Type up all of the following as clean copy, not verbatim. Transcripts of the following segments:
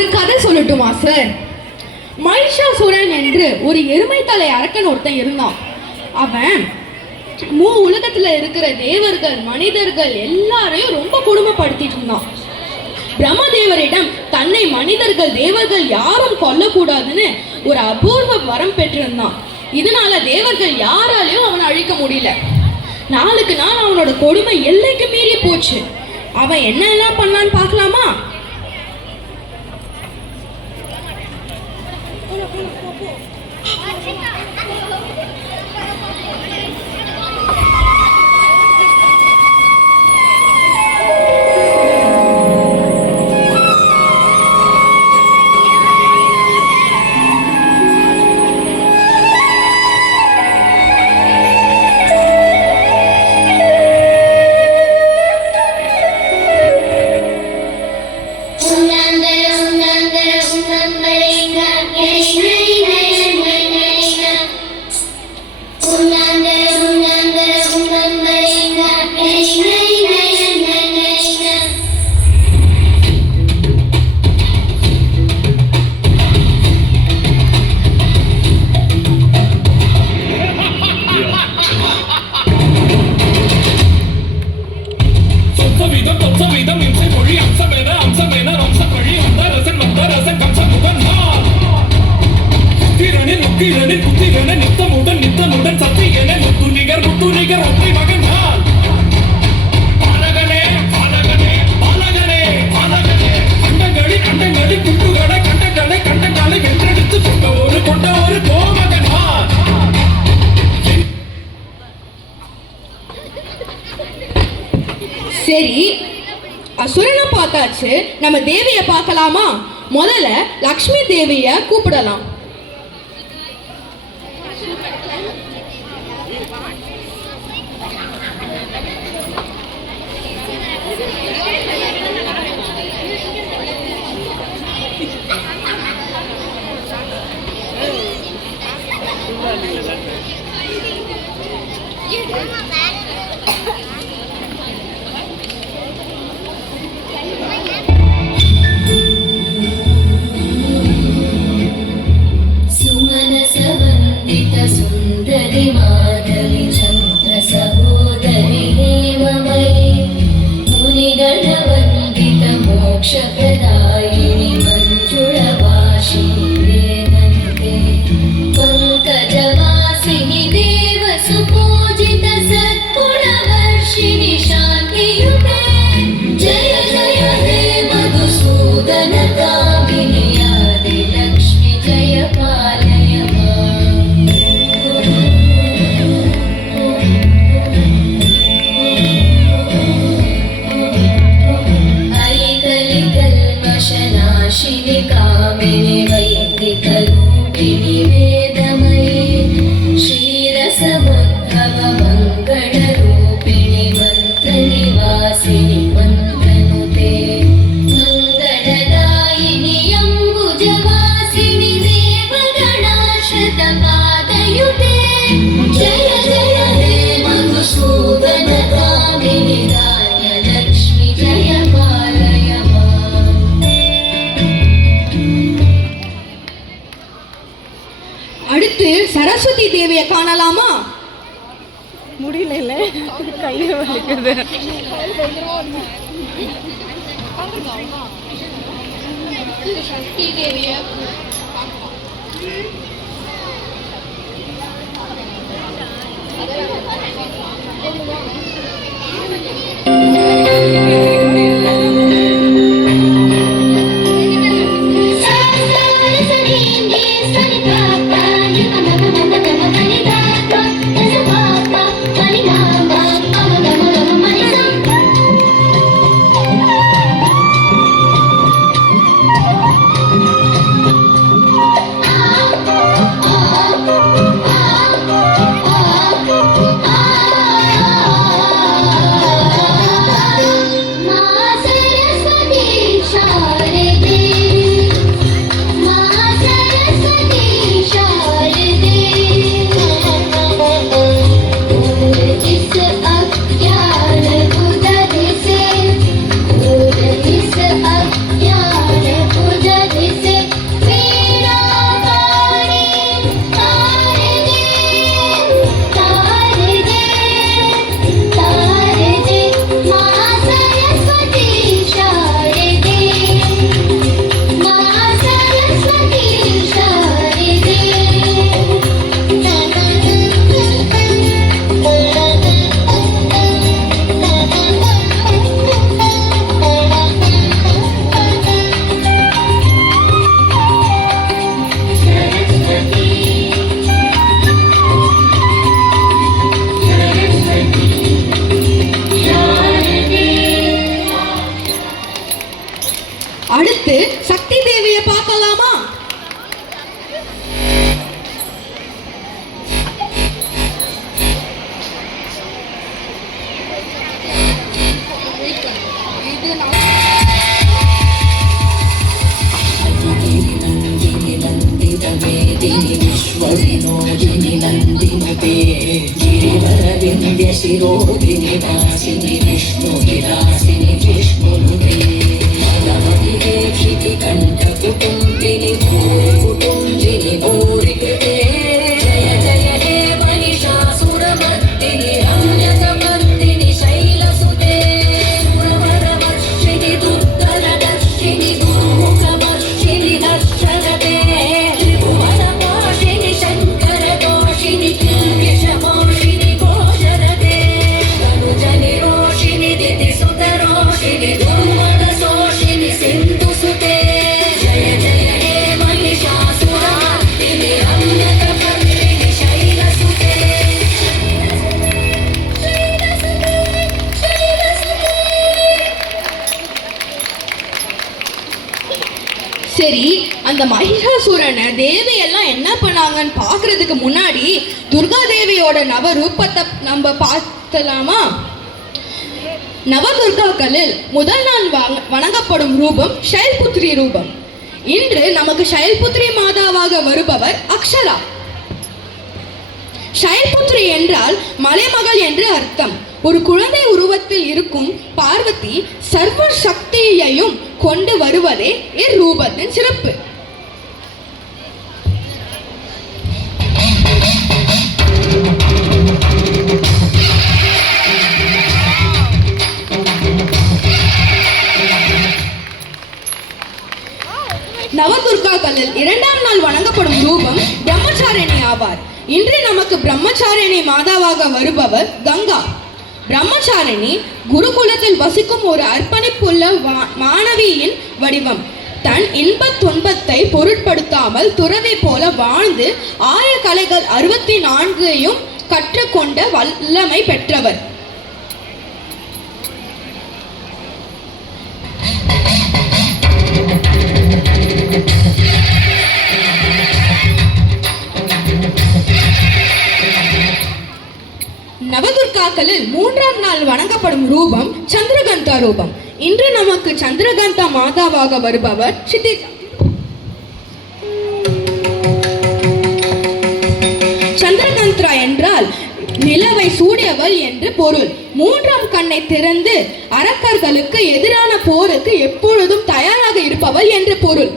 ஒரு கதை சொல்லட்டுமா சார்? மகிஷாசுரன் என்று ஒரு எருமை தலை அரக்கன் ஒருத்தன் இருந்தான். அவன் உலகத்துல இருக்கிற தேவர்கள் மனிதர்கள் எல்லாரையும் ரொம்ப கொடுமைப்படுத்திட்டு இருந்தான். பிரம்மதேவரிடம் தன்னை மனிதர்கள் தேவர்கள் யாரும் கொல்லக்கூடாதுன்னு ஒரு அபூர்வ வரம் பெற்றிருந்தான். இதனால தேவர்கள் யாராலையும் அவனை அழிக்க முடியல. நாளுக்கு நாள் அவனோட கொடுமை எல்லைக்கு மீறி போச்சு. அவன் என்னெல்லாம் பண்ணான்னு பார்க்கலாமா? சரி, அசுரனை பார்த்தாச்சு, நம்ம தேவியை பார்க்கலாமா? முதல்ல லக்ஷ்மி தேவியை கூப்பிடலாம். அடுத்து சரஸ்வதி தேவியை காணலாமா? முடியல, கையை வலிக்குது. சக்தி தேவியை அடுத்து சக்தி தேவியை பார்க்கலாமா? विश्वविनोदिनि नन्दिमते गिरिवरविन्द्यशिरोधिनि वासिनि विष्णुविलासिनि विष्णुनुते नवमिहे क्षितिकण्ठकुटुम्बिनि भूरिकुटुम्बिनि भूरिकृते जय जय हे महिषासुरमर्दिनि रम्यकमर्दिनि शैलसुते सुरवरवर्षिणि दुर्धरदर्शिनि दुर्मुखवर्षिणि हर्षरते சரி, அந்த மகிஷாசுரனை தேவி எல்லாம் என்ன பண்ணாங்கன்னு பார்க்கறதுக்கு முன்னாடி துர்கா தேவியோட நவரூபத்தை நம்ம பார்த்தலாமா? நவதுர்காக்களில் முதல் நாள் வணங்கப்படும் ரூபம் ஷைல்புத்ரி ரூபம். இன்று நமக்கு ஷைல்புத்ரி மாதாவாக வருபவர் அக்ஷரா. ஷைல்புத்ரி என்றால் மலைமகள் என்று அர்த்தம். ஒரு குழந்தை உருவத்தில் இருக்கும் பார்வதி சர்வ சக்தியையும் கொண்டு வருவதே இரூபத்தின் சிறப்பு. நவதுர்காக்களில் இரண்டாம் நாள் வணங்கப்படும் ரூபம் பிரம்மச்சாரிணி ஆவார். இன்று நமக்கு பிரம்மச்சாரிணி மாதாவாக வருபவர் கங்கா. பிரம்மச்சாரிணி குருகுலத்தில் வசிக்கும் ஒரு அர்ப்பணிப்புள்ள மாணவியின் வடிவம். தன் இன்பத் துன்பத்தை பொருட்படுத்தாமல் துறவி போல வாழ்ந்து ஆய கலைகள் 64ஐயும் கற்றுக்கொண்ட வல்லமை பெற்றவர். நவதுர்காக்களில் மூன்றாம் நாள் வணங்கப்படும் ரூபம் சந்திரகந்தா ரூபம். இன்று நமக்கு சந்திரகந்தா மாதாவாக வருபவர் சித்தி. சந்திரகந்தா என்றால் நிலவை சூடியவள் என்று பொருள். மூன்றாம் கண்ணை திறந்து அரக்கர்களுக்கு எதிரான போருக்கு எப்பொழுதும் தயாராக இருப்பவள் என்று பொருள்.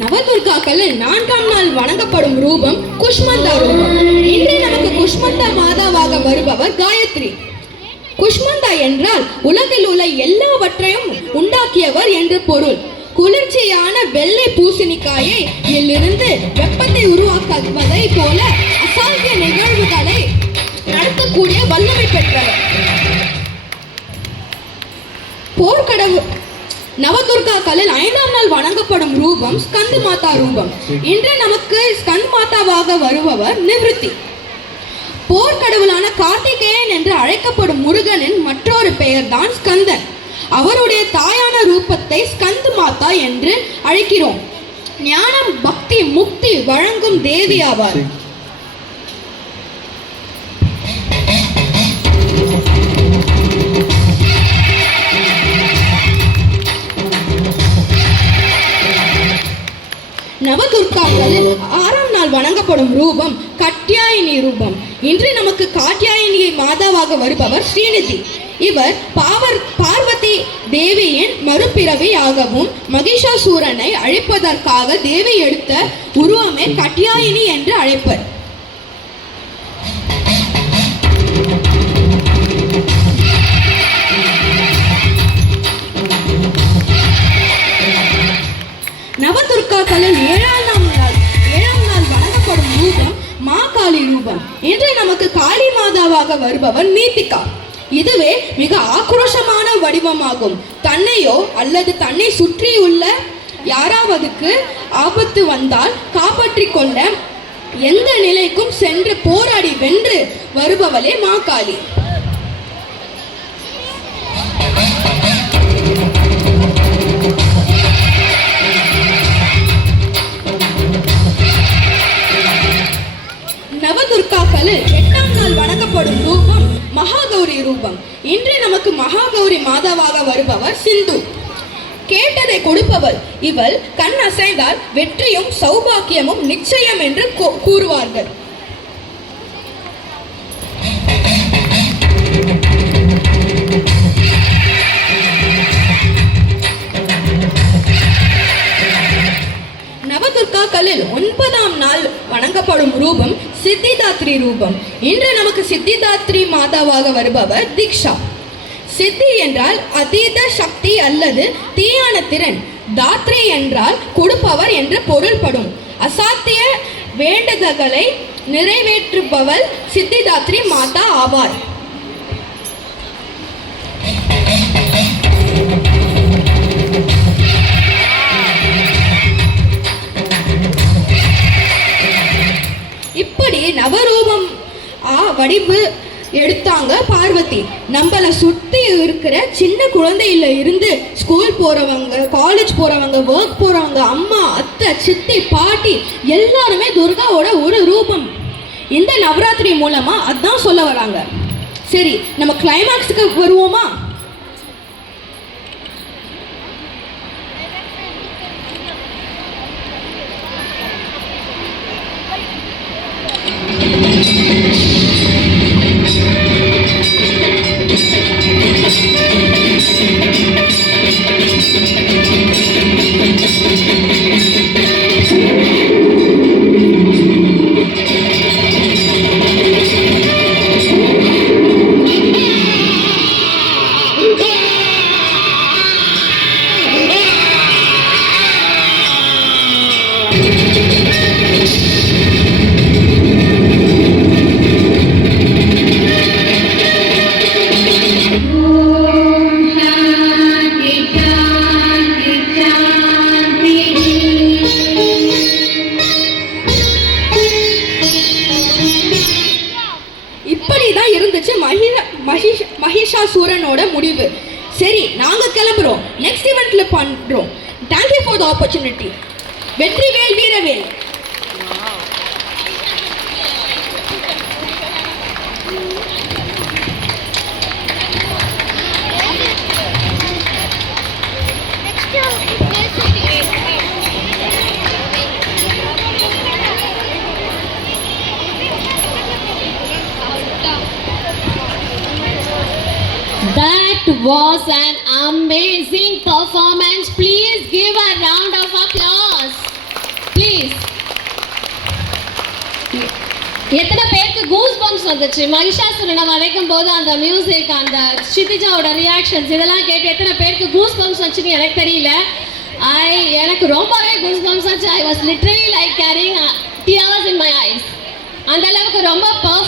நவதுர்காக்களில் நான்காம் நாள் வணங்கப்படும் ரூபம் குஷ்மந்தா ரூபம். இன்று நமக்கு குஷ்மந்தா மாதாவாக வருபவர் காயத்ரி. குஷ்மந்தா என்றால் உலகில் உள்ள எல்லாவற்றையும் உண்டாக்கியவர் என்று பொருள். குளிர்ச்சியான வெள்ளை பூசணிக்காயை இருந்து வெப்பத்தை உருவாக்குவதை போல அசாத்திய நிகழ்வுகளை நடத்தக்கூடிய வல்லமை பெற்றவர். போர்க்கடவு நவதுர்காக்களில் ஐந்தாம் நாள் வணங்கப்படும் ரூபம் ஸ்கந்த மாதா ரூபம். இன்று நமக்கு ஸ்கந்த மாதாவாக வருபவர் நிவிருத்தி. போர்க்கடவுளான கார்த்திகேயன் என்று அழைக்கப்படும் முருகனின் மற்றொரு பெயர் தான் ஸ்கந்தன். அவருடைய தாயான ரூபத்தை ஸ்கந்த மாதா என்று அழைக்கிறோம். ஞானம், பக்தி, முக்தி வழங்கும் தேவி ஆவார். நவதுர்காக்களில் ஆறாம் நாள் வணங்கப்படும் ரூபம் கட்யாயினி ரூபம். இன்று நமக்கு காட்யாயினி மாதாவாக வருபவர் ஸ்ரீநிதி. இவர் பார்வதி தேவியின் மறுபிறவி ஆகவும் மகிஷாசூரனை அழிப்பதற்காக தேவி எடுத்த உருவமே கட்யாயினி என்று அழைப்பர். நவதுர்காக்களில் ஏழாம் நாள் வணங்கப்படும் ரூபம் மாகாளி ரூபம். இன்று நமக்கு காளி மாதாவாக வருபவர் நீதிகா. இதுவே மிக ஆக்ரோஷமான வடிவமாகும். தன்னையோ அல்லது தன்னை சுற்றியுள்ள யாராவதுக்கு ஆபத்து வந்தால் காப்பாற்றிக் கொள்ள எந்த நிலைக்கும் சென்று போராடி வென்று வருபவளே மாகாளி. நவதுர்காக்களில் 8ஆம் நாள் வணங்கப்படும் ரூபம் மகாகௌரி ரூபம். இன்று நமக்கு மகாகௌரி மாதாவாக வருபவர் சிந்து. கேட்டதை கொடுப்பவள் இவள். கண் அசைந்தால் வெற்றியும் சௌபாக்கியமும் நிச்சயம் என்று கூறுவார்கள். நவதுர்காக்களில் 9ஆம் நாள் வணங்கப்படும் ரூபம் சித்திதாத்ரி ரூபம். இன்று நமக்கு சித்திதாத்ரி மாதாவாக வருபவர் தீக்ஷா. சித்தி என்றால் அதீத சக்தி அல்லது தீயான திறன். தாத்ரி என்றால் கொடுப்பவர் என்று பொருள்படும். அசாத்திய வேண்டுதல்களை நிறைவேற்றுபவள் சித்திதாத்ரி மாதா ஆவார். இப்படி நவரூபம் வடிவு எடுத்தாங்க பார்வதி. நம்மளை சுற்றி இருக்கிற சின்ன குழந்தையில இருந்து ஸ்கூல் போறவங்க, காலேஜ் போறவங்க, ஒர்க் போறவங்க, அம்மா, அத்தை, சித்தி, பாட்டி எல்லாருமே துர்காவோட ஒரு ரூபம். இந்த நவராத்திரி மூலமா அதான் சொல்ல வராங்க. சரி, நம்ம கிளைமாக்ஸுக்கு வருவோமா? இப்படிதான் இருந்துச்சு மகிஷாசூரனோட முடிவு. சரி, நாங்க கிளம்புறோம். நெக்ஸ்ட் ஈவென்ட்ல பண்றோம். Thank you for the opportunity. Vetrivel வீரவேல். That was an amazing performance. Please give a round of applause. Please. எத்தனை பேருக்கு கூஸ் பம்ப்ஸ் வந்துச்சு? மகிஷாசுரனை வளைக்கும் போது அந்த மியூசிக், அந்த ஷிதிஜாவோட ரியாக்ஷன்ஸ் இதெல்லாம் கேட்டு எத்தனை பேருக்கு கூஸ் பம்ப்ஸ் வந்துச்சுன்னு எனக்கு தெரியல. எனக்கு ரொம்பவே கூஸ் பம்ப்ஸ் ஆச்சு. I was literally like carrying tears in my eyes. அந்த அளவுக்கு ரொம்ப பர்ஃபெக்ட்